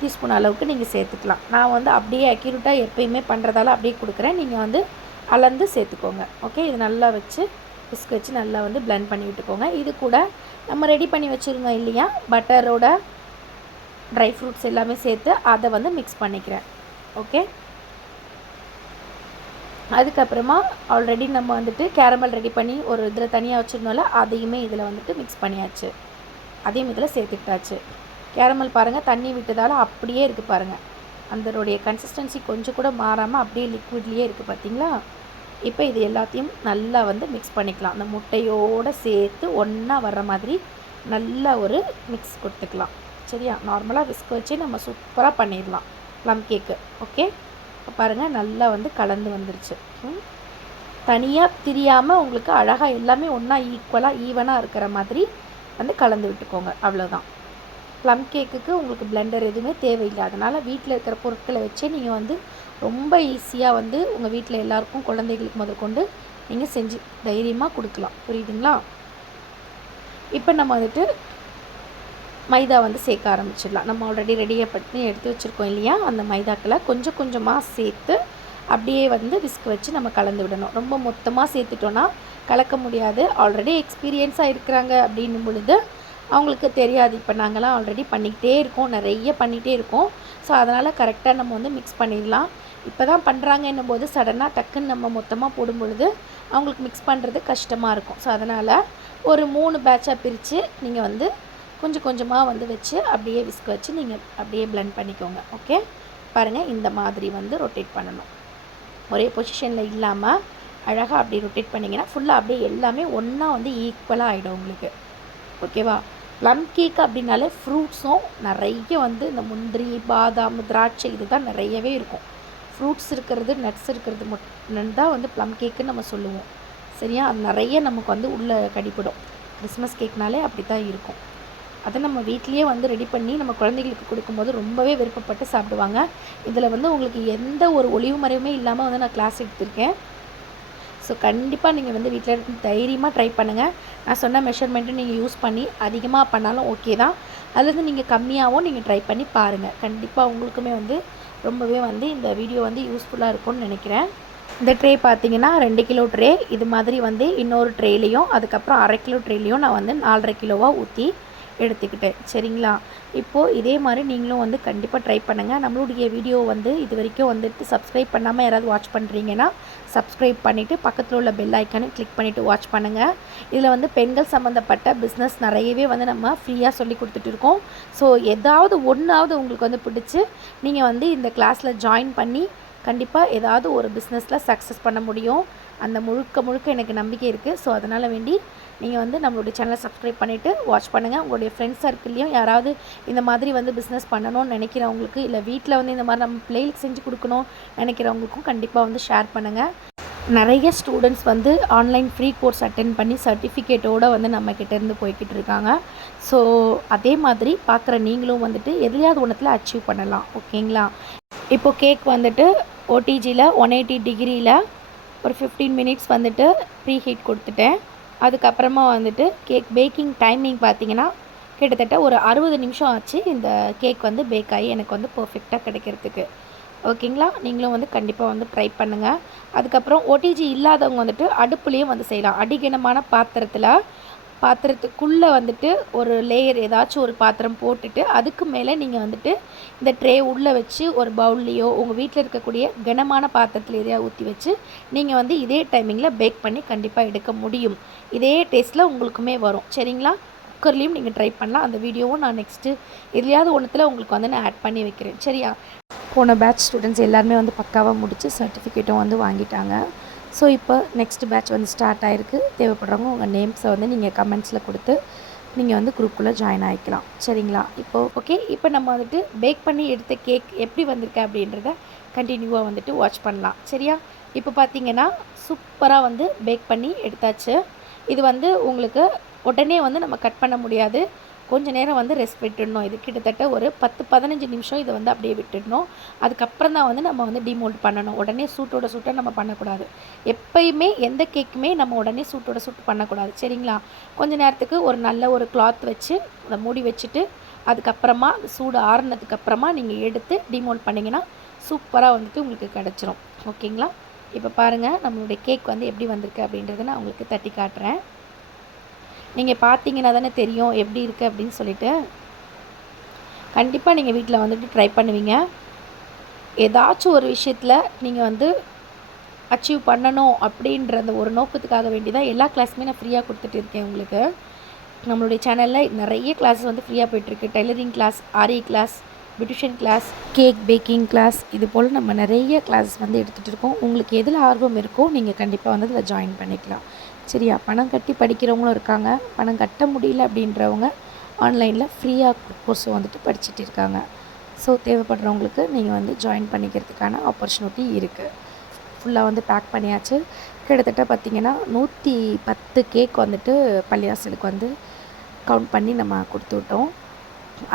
டீஸ்பூன் அளவுக்கு நீங்கள் சேர்த்துக்கலாம். நான் வந்து அப்படியே அக்யூரேட்டாக எப்பயுமே பண்ணுறதால அப்படியே கொடுக்குறேன். நீங்கள் வந்து அளந்து சேர்த்துக்கோங்க. ஓகே இது நல்லா வச்சு பிஸ்க் வச்சு நல்லா வந்து பிளெண்ட் பண்ணி விட்டுக்கோங்க. இது கூட நம்ம ரெடி பண்ணி வச்சுருந்தோம் இல்லையா? பட்டரோட ட்ரை ஃப்ரூட்ஸ் எல்லாமே சேர்த்து அதை வந்து மிக்ஸ் பண்ணிக்கிறேன். ஓகே அதுக்கப்புறமா ஆல்ரெடி நம்ம வந்துட்டு கேரமல் ரெடி பண்ணி ஒரு இதில் தனியாக வச்சுருந்தோம்ல அதையுமே இதில் வந்துட்டு மிக்ஸ் பண்ணியாச்சு. அதையும் இதில் சேர்த்துக்கிட்டாச்சு. கேரமல் பாருங்கள் தண்ணி விட்டதால் அப்படியே இருக்குது பாருங்கள் அதனுடைய கன்சிஸ்டன்சி கொஞ்சம் கூட மாறாமல் அப்படியே லிக்விட்லேயே இருக்குது பார்த்தீங்களா இப்போ இது எல்லாத்தையும் நல்லா வந்து மிக்ஸ் பண்ணிக்கலாம். அந்த முட்டையோடு சேர்த்து ஒன்றா வர்ற மாதிரி நல்ல ஒரு மிக்ஸ் கொடுத்துக்கலாம். சரியா? நார்மலாக விஸ்க் வச்சு நம்ம சூப்பராக பண்ணிடலாம். ப்ளம் கேக்கு ஓகே பாருங்கள் நல்லா வந்து கலந்து வந்துருச்சு. ம். தனியாக பிரியாமல் உங்களுக்கு அழகாக எல்லாமே ஒன்றா ஈக்குவலாக ஈவனாக இருக்கிற மாதிரி வந்து கலந்து விட்டுக்கோங்க. அவ்வளோதான் ப்ளம் கேக்குக்கு உங்களுக்கு பிளெண்டர் எதுவுமே தேவையில்லை. அதனால் வீட்டில் இருக்கிற பொருட்களை வச்சே நீங்கள் வந்து ரொம்ப ஈஸியாக வந்து உங்கள் வீட்டில் எல்லாருக்கும் குழந்தைகளுக்கு முதற்கொண்டு நீங்கள் செஞ்சு தைரியமாக கொடுக்கலாம். புரியுதுங்களா? இப்போ நம்ம வந்துட்டு மைதா வந்து சேர்க்க ஆரம்பிச்சிடலாம். நம்ம ஆல்ரெடி ரெடியாக பண்ணி எடுத்து வச்சுருக்கோம் இல்லையா? அந்த மைதாக்களை கொஞ்சம் கொஞ்சமாக சேர்த்து அப்படியே வந்து விஸ்க் வச்சு நம்ம கலந்து விடணும். ரொம்ப மொத்தமாக சேர்த்துட்டோன்னா கலக்க முடியாது. ஆல்ரெடி எக்ஸ்பீரியன்ஸாக இருக்கிறாங்க அப்படின்னும் பொழுது அவங்களுக்கு தெரியாது. இப்போ நாங்களாம் ஆல்ரெடி பண்ணிக்கிட்டே இருக்கோம். நிறைய பண்ணிகிட்டே இருக்கோம். ஸோ அதனால் கரெக்டாக நம்ம வந்து மிக்ஸ் பண்ணிடலாம். இப்போ தான் பண்ணுறாங்கன்னும் போது சடனாக டக்குன்னு நம்ம மொத்தமாக போடும் பொழுது அவங்களுக்கு மிக்ஸ் பண்ணுறது கஷ்டமாக இருக்கும். ஸோ அதனால் ஒரு மூணு பேட்சாக பிரித்து நீங்கள் வந்து கொஞ்சம் கொஞ்சமாக வந்து வச்சு அப்படியே விஸ்க் வச்சு நீங்கள் அப்படியே blend பண்ணிக்கோங்க ஓகே பாருங்கள் இந்த மாதிரி வந்து ரொட்டேட் பண்ணணும். ஒரே பொசிஷனில் இல்லாமல் அழகாக அப்படி ரொட்டேட் பண்ணிங்கன்னா ஃபுல்லாக அப்படியே எல்லாமே ஒன்றா வந்து ஈக்குவலாக ஆகிடும் உங்களுக்கு. ஓகேவா ப்ளம் கேக் அப்படின்னாலே ஃப்ரூட்ஸும் நிறைய வந்து இந்த முந்திரி பாதாம் திராட்சை இதுதான் நிறையவே இருக்கும். ஃப்ரூட்ஸ் இருக்கிறது நட்ஸ் இருக்கிறது மட்டும் தான் வந்து ப்ளம் கேக்குன்னு நம்ம சொல்லுவோம். சரியா? அது நிறைய நமக்கு வந்து உள்ளே கடிப்படும் கிறிஸ்மஸ் கேக்னாலே அப்படி தான் இருக்கும். அதை நம்ம வீட்லேயே வந்து ரெடி பண்ணி நம்ம குழந்தைகளுக்கு கொடுக்கும்போது ரொம்பவே விருப்பப்பட்டு சாப்பிடுவாங்க. இதில் வந்து உங்களுக்கு எந்த ஒரு ஒளிவு மறைவுமே இல்லாமல் வந்து நான் கிளாஸ் எடுத்திருக்கேன். ஸோ கண்டிப்பாக நீங்கள் வந்து வீட்டில் தைரியமாக ட்ரை பண்ணுங்கள் நான் சொன்ன மெஷர்மெண்ட்டு நீங்கள் யூஸ் பண்ணி அதிகமாக பண்ணாலும் ஓகே தான். அல்லது நீங்கள் கம்மியாகவும் நீங்கள் ட்ரை பண்ணி பாருங்கள் கண்டிப்பாக உங்களுக்குமே வந்து ரொம்பவே வந்து இந்த வீடியோ வந்து யூஸ்ஃபுல்லாக இருக்கும்னு நினைக்கிறேன். இந்த ட்ரே பார்த்தீங்கன்னா ரெண்டு கிலோ ட்ரே இது மாதிரி வந்து இன்னொரு ட்ரேலையும் அதுக்கப்புறம் அரை கிலோ ட்ரேலையும் நான் வந்து நாலரை கிலோவாக ஊற்றி எடுத்துக்கிட்டேன். சரிங்களா? இப்போது இதே மாதிரி நீங்களும் வந்து கண்டிப்பாக ட்ரை பண்ணுங்கள் நம்மளுடைய வீடியோ வந்து இது வரைக்கும் வந்துட்டு சப்ஸ்கிரைப் பண்ணாமல் யாராவது வாட்ச் பண்ணுறீங்கன்னா சப்ஸ்கிரைப் பண்ணிவிட்டு பக்கத்தில் உள்ள பெல் ஐக்கானை கிளிக் பண்ணிவிட்டு வாட்ச் பண்ணுங்கள் இதில் வந்து பெண்கள் சம்மந்தப்பட்ட பிஸ்னஸ் நிறையவே வந்து நம்ம ஃப்ரீயாக சொல்லி கொடுத்துட்டு இருக்கோம். ஸோ ஏதாவது ஒன்றாவது உங்களுக்கு வந்து பிடிச்சி நீங்கள் வந்து இந்த கிளாஸில் ஜாயின் பண்ணி கண்டிப்பாக ஏதாவது ஒரு பிஸ்னஸில் சக்ஸஸ் பண்ண முடியும். அந்த முழுக்க முழுக்க எனக்கு நம்பிக்கை இருக்குது ஸோ அதனால் வேண்டி நீங்கள் வந்து நம்மளுடைய சேனலை சப்ஸ்கிரைப் பண்ணிவிட்டு வாட்ச் பண்ணுங்கள் உங்களுடைய ஃப்ரெண்ட்ஸ் சர்க்கிள்லேயும் யாராவது இந்த மாதிரி வந்து பிஸ்னஸ் பண்ணணும்னு நினைக்கிறவங்களுக்கு இல்லை வீட்டில் வந்து இந்த மாதிரி நம்ம பிள்ளைகளுக்கு செஞ்சு கொடுக்கணும் நினைக்கிறவங்களுக்கும் கண்டிப்பாக வந்து ஷேர் பண்ணுங்கள் நிறைய ஸ்டூடெண்ட்ஸ் வந்து ஆன்லைன் ஃப்ரீ கோர்ஸ் அட்டென்ட் பண்ணி சர்டிஃபிகேட்டோடு வந்து நம்ம கிட்டேருந்து போய்கிட்டு இருக்காங்க. ஸோ அதே மாதிரி பார்க்குற நீங்களும் வந்துட்டு எதுலையாவது ஒன்றத்தில் அச்சீவ் பண்ணலாம். ஓகேங்களா இப்போ கேக் வந்துட்டு ஓடிஜியில் ஒன் எயிட்டி டிகிரியில் ஒரு ஃபிஃப்டீன் மினிட்ஸ் வந்துட்டு ப்ரீ ஹீட் கொடுத்துட்டேன். அதுக்கப்புறமா வந்துட்டு கேக் பேக்கிங் டைமிங் பார்த்தீங்கன்னா கிட்டத்தட்ட ஒரு அறுபது நிமிஷம் ஆச்சு இந்த கேக் வந்து பேக் ஆகி எனக்கு வந்து பர்ஃபெக்டாக கிடைக்கிறதுக்கு. ஓகேங்களா? நீங்களும் வந்து கண்டிப்பாக வந்து ட்ரை பண்ணுங்கள் அதுக்கப்புறம் ஓடிஜி இல்லாதவங்க வந்துட்டு அடுப்புலேயும் வந்து செய்யலாம். அடிகனமான பாத்திரத்தில் பாத்திரத்துக்குள்ளே வந்துட்டு ஒரு லேயர் ஏதாச்சும் ஒரு பாத்திரம் போட்டுட்டு அதுக்கு மேலே நீங்கள் வந்துட்டு இந்த ட்ரே உள்ளே வச்சு ஒரு பவுல்லையோ உங்கள் வீட்டில் இருக்கக்கூடிய கனமான பாத்திரத்தில் எதையா ஊற்றி வச்சு நீங்கள் வந்து இதே டைமிங்கில் பேக் பண்ணி கண்டிப்பாக எடுக்க முடியும். இதே டேஸ்ட்டில் உங்களுக்குமே வரும். சரிங்களா? குக்கர்லேயும் நீங்கள் ட்ரை பண்ணலாம். அந்த வீடியோவும் நான் நெக்ஸ்ட்டு எதுலையாவது ஒன்றுத்தில் உங்களுக்கு வந்து நான் ஆட் பண்ணி வைக்கிறேன். சரியா? போன பேட்ச் ஸ்டூடெண்ட்ஸ் எல்லாருமே வந்து பக்காவாக முடித்து சர்டிஃபிகேட்டும் வந்து வாங்கிட்டாங்க. ஸோ இப்போ நெக்ஸ்ட் பேட்ச் வந்து ஸ்டார்ட் ஆகிருக்கு தேவைப்படுறவங்க உங்கள் நேம்ஸை வந்து நீங்கள் கமெண்ட்ஸில் கொடுத்து நீங்கள் வந்து குரூப்புக்குள்ளே ஜாயின் ஆகிக்கலாம் சரிங்களா? இப்போது ஓகே இப்போ நம்ம வந்துட்டு பேக் பண்ணி எடுத்த கேக் எப்படி வந்திருக்கு அப்படின்றத கண்டினியூவாக வந்துட்டு வாட்ச் பண்ணலாம். சரியா? இப்போ பார்த்தீங்கன்னா சூப்பராக வந்து பேக் பண்ணி எடுத்தாச்சு. இது வந்து உங்களுக்கு உடனே வந்து நம்ம கட் பண்ண முடியாது. கொஞ்சம் நேரம் வந்து ரெஸ்ட் விட்டுடணும். இது கிட்டத்தட்ட ஒரு பத்து பதினஞ்சு நிமிஷம் இதை வந்து அப்படியே விட்டுடணும். அதுக்கப்புறம் தான் வந்து நம்ம வந்து டிமோல்ட் பண்ணணும். உடனே சூட்டோட சூட்டை நம்ம பண்ணக்கூடாது. எப்பயுமே எந்த கேக்குமே நம்ம உடனே சூட்டோட சூட்டு பண்ணக்கூடாது. சரிங்களா? கொஞ்ச நேரத்துக்கு ஒரு நல்ல ஒரு கிளாத் வச்சு அதை மூடி வச்சுட்டு அதுக்கப்புறமா சூடு ஆறுனதுக்கப்புறமா நீங்கள் எடுத்து டிமோல்ட் பண்ணிங்கன்னா சூப்பராக வந்துட்டு உங்களுக்கு கிடச்சிரும். ஓகேங்களா? இப்போ பாருங்கள் நம்மளுடைய கேக் வந்து எப்படி வந்திருக்கு அப்படின்றத நான் உங்களுக்கு தட்டி காட்டுறேன். நீங்கள் பார்த்தீங்கன்னா தானே தெரியும் எப்படி இருக்குது அப்படின்னு சொல்லிட்டு. கண்டிப்பாக நீங்கள் வீட்டில் வந்துட்டு ட்ரை பண்ணுவீங்க. ஏதாச்சும் ஒரு விஷயத்தில் நீங்கள் வந்து அச்சீவ் பண்ணணும் அப்படின்ற அந்த ஒரு நோக்கத்துக்காக வேண்டி தான் எல்லா கிளாஸுமே நான் ஃப்ரீயாக கொடுத்துட்டு இருக்கேன் உங்களுக்கு. நம்மளுடைய சேனலில் நிறைய கிளாஸஸ் வந்து ஃப்ரீயாக போயிட்டுருக்கு. Tailoring class aari class beautician class cake baking class இது போல் நம்ம நிறைய கிளாஸஸ் வந்து எடுத்துகிட்டு இருக்கோம். உங்களுக்கு எதில் ஆர்வம் இருக்கோ நீங்கள் கண்டிப்பாக வந்து அதில் ஜாயின் பண்ணிக்கலாம். சரியா? பணம் கட்டி படிக்கிறவங்களும் இருக்காங்க. பணம் கட்ட முடியல அப்படின்றவங்க ஆன்லைனில் ஃப்ரீயாக கோர்ஸ் வந்துட்டு படிச்சுட்டு இருக்காங்க. ஸோ தேவைப்படுறவங்களுக்கு நீங்கள் வந்து ஜாயின் பண்ணிக்கிறதுக்கான ஆப்பர்ச்சுனிட்டி இருக்குது ஃபுல்லாக வந்து பேக் பண்ணியாச்சு. கிட்டத்தட்ட பார்த்திங்கன்னா நூற்றி பத்து கேக் வந்துட்டு பள்ளியாசலுக்கு வந்து கவுண்ட் பண்ணி நம்ம கொடுத்து விட்டோம்.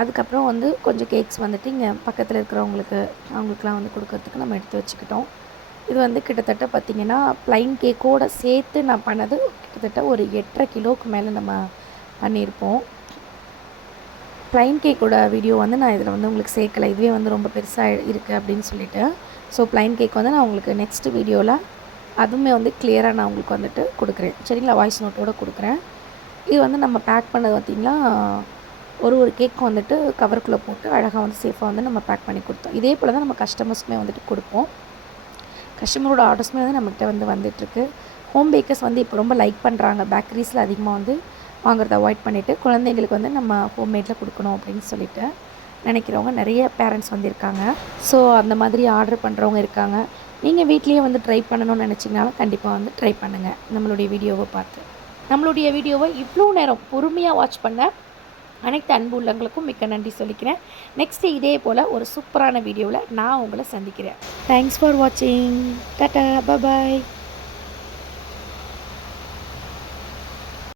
அதுக்கப்புறம் வந்து கொஞ்சம் கேக்ஸ் வந்துட்டு இங்கே பக்கத்தில் இருக்கிறவங்களுக்கு அவங்களுக்குலாம் வந்து கொடுக்கறதுக்கு நம்ம எடுத்து வச்சுக்கிட்டோம். இது வந்து கிட்டத்தட்ட பார்த்திங்கன்னா ப்ளைன் கேக்கோடு சேர்த்து நான் பண்ணது கிட்டத்தட்ட ஒரு எட்டரை கிலோவுக்கு மேலே நம்ம பண்ணியிருப்போம். ப்ளைன் கேக்கோட வீடியோ வந்து நான் இதில் வந்து உங்களுக்கு சேர்க்கலை. இதுவே வந்து ரொம்ப பெருசாக இருக்குது அப்படின்னு சொல்லிட்டு. ஸோ ப்ளைன் கேக் வந்து நான் உங்களுக்கு நெக்ஸ்ட் வீடியோவில் அதுவுமே வந்து கிளியராக நான் உங்களுக்கு வந்துட்டு கொடுக்குறேன். சரிங்களா? வாய்ஸ் நோட்டோடு கொடுக்குறேன். இது வந்து நம்ம பேக் பண்ணது பார்த்திங்கன்னா ஒரு ஒரு கேக்கும் வந்துட்டு கவருக்குள்ளே போட்டு அழகாக வந்து சேஃபாக வந்து நம்ம பேக் பண்ணி கொடுத்தோம். இதே போல் தான் நம்ம கஸ்டமர்ஸ்க்குமே வந்துட்டு கொடுப்போம். கஸ்டமரோட ஆர்டர்ஸுமே வந்து நம்மகிட்ட வந்து வந்துட்டுருக்கு. ஹோம் பேக்கர்ஸ் வந்து இப்போ ரொம்ப லைக் பண்ணுறாங்க பேக்கரிஸில் அதிகமாக வந்து வாங்குறத அவாய்ட் பண்ணிவிட்டு குழந்தைங்களுக்கு வந்து நம்ம ஹோம்மேடில் கொடுக்கணும் அப்படின்னு சொல்லிட்டு நினைக்கிறவங்க நிறைய பேரண்ட்ஸ் வந்து இருக்காங்க. ஸோ அந்த மாதிரி ஆர்டர் பண்ணுறவங்க இருக்காங்க. நீங்கள் வீட்லேயே வந்து ட்ரை பண்ணணும்னு நினச்சிங்கனாலும் கண்டிப்பாக வந்து ட்ரை பண்ணுங்கள் நம்மளுடைய வீடியோவை பார்த்து. நம்மளுடைய வீடியோவை இவ்வளோ நேரம் பொறுமையாக வாட்ச் பண்ண அனைத்து அன்பு உள்ளங்களுக்கும் மிக்க நன்றி சொல்லிக்கிறேன். நெக்ஸ்ட் இதே போல் ஒரு சூப்பரான வீடியோவில் நான் உங்களை சந்திக்கிறேன். தேங்க்ஸ் ஃபார் வாட்சிங் டாட்டா பபாய்